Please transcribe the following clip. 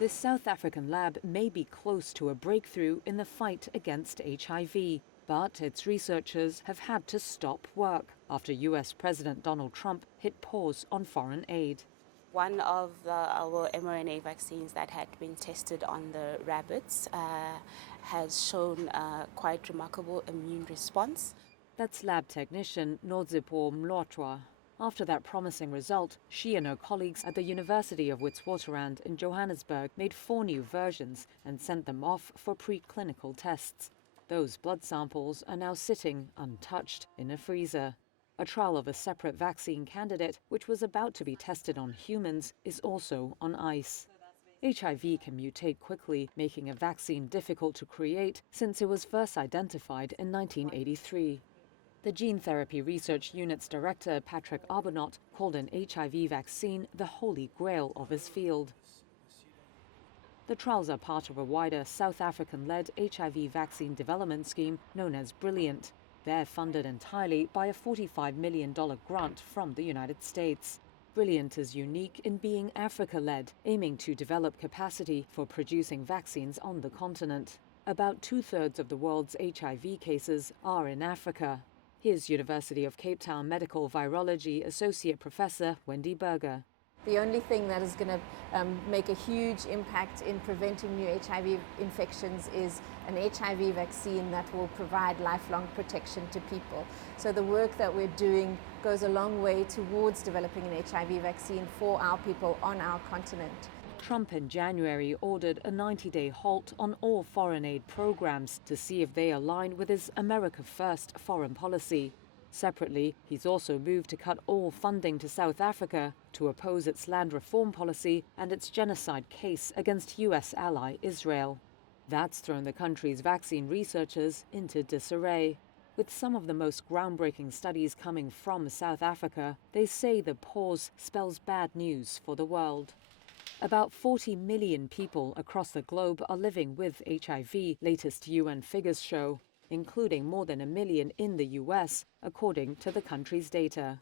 This South African lab may be close to a breakthrough in the fight against HIV, but its researchers have had to stop work after US President Donald Trump hit pause on foreign aid. One of our mRNA vaccines that had been tested on the rabbits has shown quite remarkable immune response. That's lab technician Nodzipo Mlotwa. After that promising result, she and her colleagues at the University of Witwatersrand in Johannesburg made 4 new versions and sent them off for preclinical tests. Those blood samples are now sitting untouched in a freezer. A trial of a separate vaccine candidate, which was about to be tested on humans, is also on ice. HIV can mutate quickly, making a vaccine difficult to create since it was first identified in 1983. The Gene Therapy Research Unit's director, Patrick Arbonot, called an HIV vaccine the holy grail of his field. The trials are part of a wider South African-led HIV vaccine development scheme known as Brilliant. They're funded entirely by a $45 million grant from the United States. Brilliant is unique in being Africa-led, aiming to develop capacity for producing vaccines on the continent. About 2/3 of the world's HIV cases are in Africa. Here's University of Cape Town Medical Virology Associate Professor Wendy Berger. The only thing that is going to make a huge impact in preventing new HIV infections is an HIV vaccine that will provide lifelong protection to people. So the work that we're doing goes a long way towards developing an HIV vaccine for our people on our continent. Trump in January ordered a 90-day halt on all foreign aid programs to see if they align with his America First foreign policy. Separately, he's also moved to cut all funding to South Africa to oppose its land reform policy and its genocide case against US ally Israel. That's thrown the country's vaccine researchers into disarray. With some of the most groundbreaking studies coming from South Africa, they say the pause spells bad news for the world. About 40 million people across the globe are living with HIV, latest UN figures show, including more than 1 million in the US, according to the country's data.